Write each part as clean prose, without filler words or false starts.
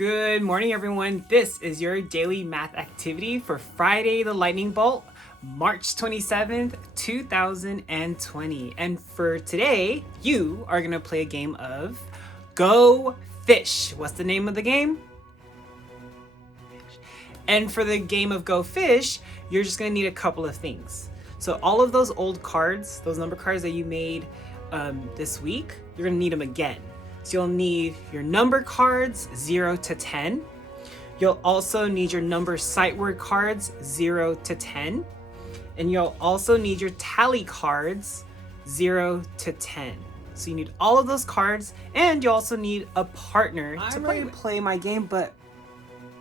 Good morning, everyone. This is your daily math activity for Friday the Lightning Bolt, March 27th, 2020. And for today, you are going to play a game of Go Fish. What's the name of the game? And for the game of Go Fish, you're just going to need a couple of things. So all of those old cards, those number cards that you made this week, you're going to need them again. So you'll need your number cards 0 to 10. You'll also need your number sight word cards 0 to 10. And you'll also need your tally cards 0 to 10. So you need all of those cards, and you also need a partner to play my game, but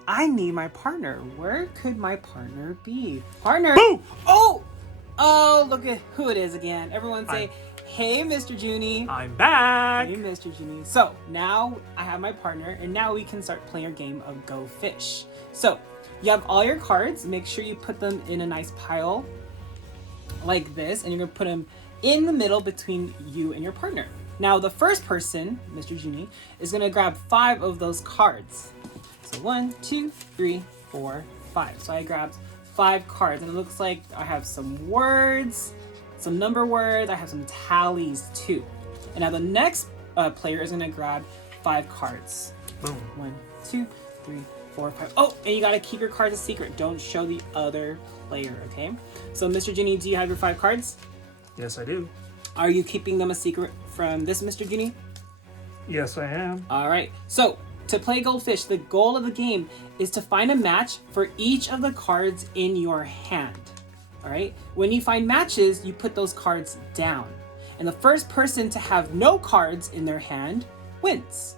I need my partner. Where could my partner be? Partner! Boo! Oh, look at who it is again. Everyone say, hey, Mr. Junie. I'm back! Hey, Mr. Junie. So, now I have my partner, and now we can start playing our game of Go Fish. So, you have all your cards. Make sure you put them in a nice pile like this, and you're going to put them in the middle between you and your partner. Now, the first person, Mr. Junie, is going to grab 5 of those cards. So, 1, 2, 3, 4, 5. So, I grabbed 5 cards, and it looks like I have some words, some number words, I have some tallies too. And now the next player is gonna grab 5 cards. Boom. 1, 2, 3, 4, 5. Oh, and you gotta keep your cards a secret. Don't show the other player, okay? So Mr. Junie, do you have your 5 cards? Yes, I do. Are you keeping them a secret from this Mr. Junie? Yes, I am. All right, so to play Goldfish, the goal of the game is to find a match for each of the cards in your hand. All right, when you find matches, you put those cards down. And the first person to have no cards in their hand wins.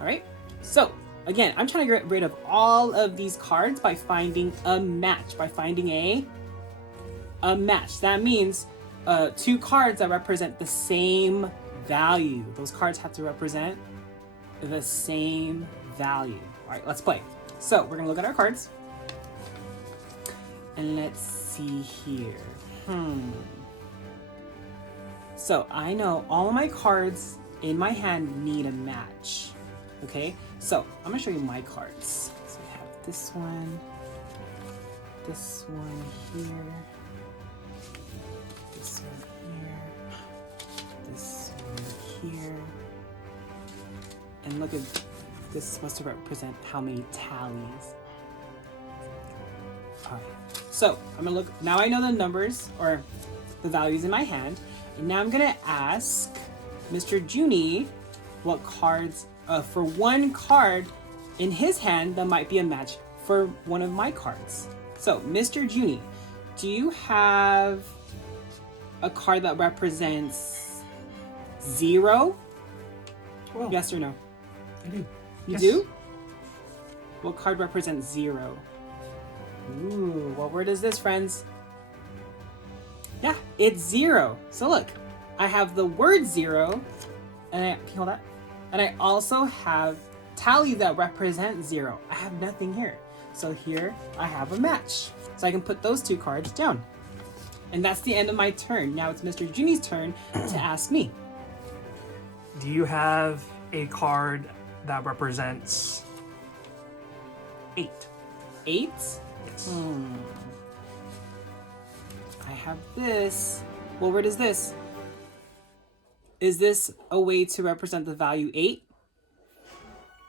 All right, so again, I'm trying to get rid of all of these cards by finding a match, by finding a match. That means 2 cards that represent the same value. Those cards have to represent the same value. All right, let's play. So we're gonna look at our cards. And let's see here. So I know all of my cards in my hand need a match. Okay, so I'm gonna show you my cards. So I have this one here, this one here, this one here. And look at this, supposed to represent how many tallies. Alright, so I'm gonna look, now I know the numbers or the values in my hand, and now I'm gonna ask Mr. Junie what cards, for one card in his hand that might be a match for one of my cards. So, Mr. Junie, do you have a card that represents 0? Well, Yes or no? I do. You Yes. do? What card represents 0? Ooh, what word is this, friends? Yeah, it's 0. So look, I have the word 0, and can you hold that? And I also have tally that represent 0. I have nothing here. So here I have a match. So I can put those 2 cards down. And that's the end of my turn. Now it's Mr. Junie's turn to ask me. Do you have a card that represents 8? 8? Yes. I have this. What word is this? Is this a way to represent the value 8?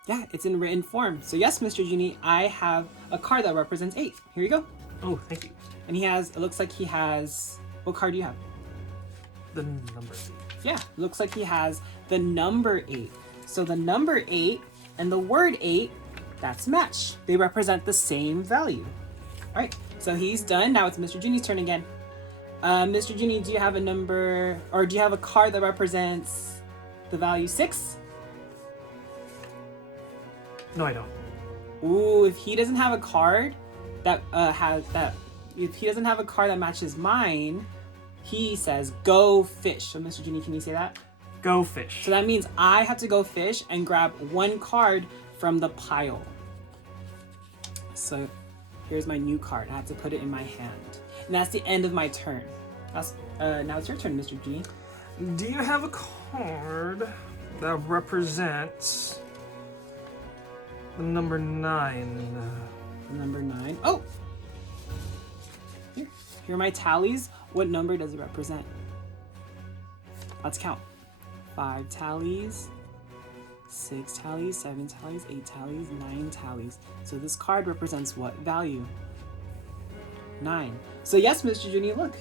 Yeah, it's in written form. So yes, Mr. Junie, I have a card that represents 8. Here you go. Oh, thank you. And he has, it looks like he has, what card do you have? The number 8. Yeah, looks like he has the number 8. So the number 8 and the word 8, that's match. They represent the same value. All right, so he's done. Now it's Mr. Junie's turn again. Mr. Junie, do you have a number, or do you have a card that represents the value 6? No, I don't. Ooh, if he doesn't have a card that if he doesn't have a card that matches mine, he says go fish. So Mr. Junie, can you say that? Go fish. So that means I have to go fish and grab 1 card from the pile. So here's my new card. I have to put it in my hand. And that's the end of my turn. Now it's your turn, Mr. Junie. Do you have a card that represents The number 9. Number 9. Oh! Here are my tallies. What number does it represent? Let's count. 5 tallies, 6 tallies, 7 tallies, 8 tallies, 9 tallies. So this card represents what value? 9. So yes, Mr. Junie, look.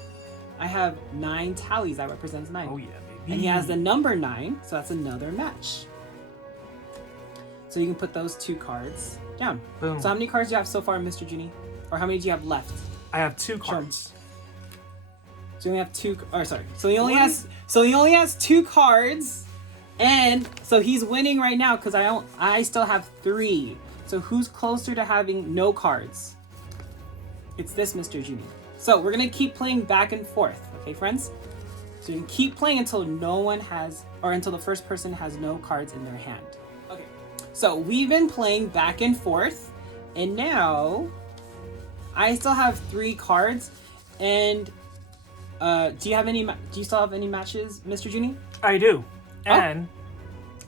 I have 9 tallies. That represents 9. Oh yeah, baby. And he has the number 9, so that's another match. So you can put those 2 cards down. Boom. So how many cards do you have so far, Mr. Junie? Or how many do you have left? I have 2 cards. So you only have 2. Or sorry. So he only has 2 cards, and so he's winning right now because I still have 3. So who's closer to having no cards? It's this Mr. Junie. So we're gonna keep playing back and forth, okay, friends? So you can keep playing until until the first person has no cards in their hand. Okay. So we've been playing back and forth, and now I still have 3 cards, and do you still have any matches, Mr. Junie? I do. And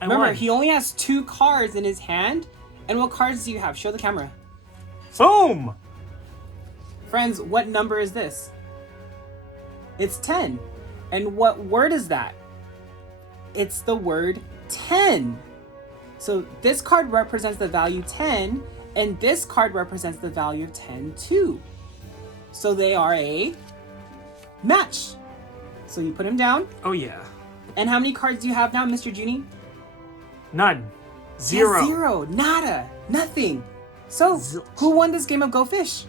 I Remember, won. he only has 2 cards in his hand. And what cards do you have? Show the camera. Boom! Friends, what number is this? It's 10. And what word is that? It's the word 10. So this card represents the value 10, and this card represents the value of 10 too. So they are a match. So you put him down. Oh yeah. And how many cards do you have now, Mr. Junie? None. 0. Yeah, 0. Nada. Nothing. So, who won this game of Go Fish?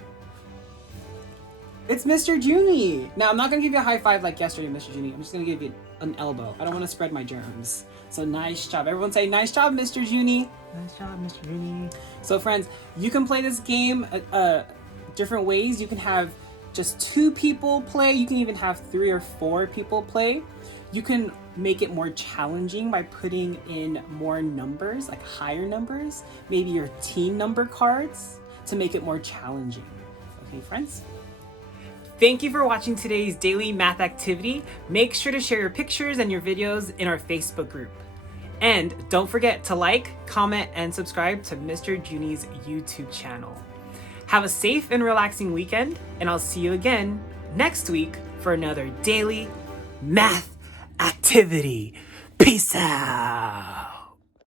It's Mr. Junie. Now, I'm not going to give you a high five like yesterday, Mr. Junie. I'm just going to give you an elbow. I don't want to spread my germs. So, nice job. Everyone say, nice job, Mr. Junie. Nice job, Mr. Junie. So, friends, you can play this game different ways. You can have just 2 people play. You can even have 3 or 4 people play. You can make it more challenging by putting in more numbers, like higher numbers, maybe your team number cards, to make it more challenging. Okay, friends? Thank you for watching today's daily math activity. Make sure to share your pictures and your videos in our Facebook group. And don't forget to like, comment, and subscribe to Mr. Junie's YouTube channel. Have a safe and relaxing weekend, and I'll see you again next week for another daily math activity. Peace out.